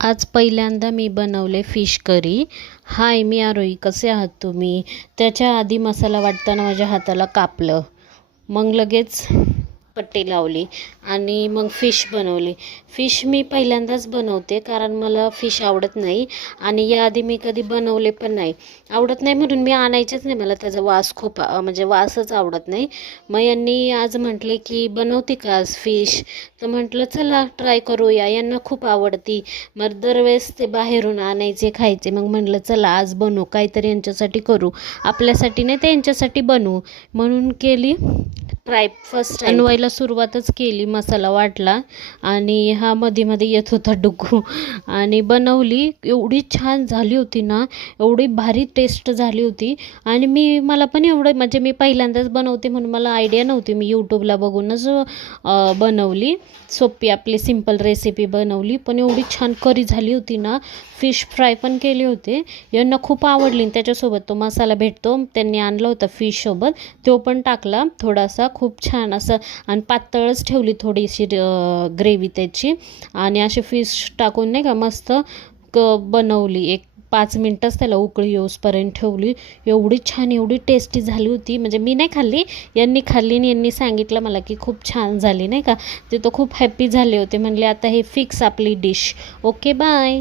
आज पहिल्यांदा मी बनवले फिश करी. हाय, मी आरोही. कसे आहात तुम्ही? त्याच्या आधी मसाला वाटताना माझ्या हाताला कापलं. मग लगेच पट्टी लावली आणि मग फिश बनवली. फिश मी पहिल्यांदाच बनवते कारण मला फिश आवडत नाही आणि याआधी मी कधी बनवले पण नाही. आवडत नाही म्हणून मी आणायचेच नाही. मला त्याचा वास खूप म्हणजे वासच आवडत नाही. मग यांनी आज म्हटले की बनवते का आज फिश? तर म्हटलं चला ट्राय करूया. यांना खूप आवडती. मग दरवेळेस ते बाहेरून आणायचे खायचे. मग म्हटलं चला आज बनवू, काहीतरी यांच्यासाठी करू. आपल्यासाठी नाही, त्यांच्यासाठी बनवू म्हणून केली ट्राय. फर्स्ट बनवायला सुरुवातच केली. मसाला वाटला आणि हा मध्ये मध्ये येत होता डुगू आणि बनवली. एवढी छान झाली होती ना, एवढी भारी टेस्ट झाली होती. आणि मला पण एवढं म्हणजे मी पहिल्यांदाच बनवते म्हणून मला आयडिया नव्हती. मी यूट्यूबला बघूनच बनवली. सोपी आपली सिंपल रेसिपी बनवली. पण एवढी छान करी झाली होती ना. फिश फ्राय पण केले होते. यांना खूप आवडली. त्याच्यासोबत तो मसाला भेटतो, त्यांनी आणला होता फिशसोबत, तो पण टाकला थोडासा. खूप छान असं आणि पातळच ठेवली थोडीशी ग्रेव्ही त्याची. आणि असे फिश टाकून नाही का मस्त बनवली. एक 5 मिनटंच त्याला उकळी येऊसपर्यंत ठेवली. एवढी छान, एवढी टेस्टी झाली होती. म्हणजे मी नाही खाल्ली, यांनी खाल्ली आणि यांनी सांगितलं मला की खूप छान झाली नाही का. ते तर खूप हॅप्पी झाले होते. म्हणले आता हे फिक्स आपली डिश. Okay, bye.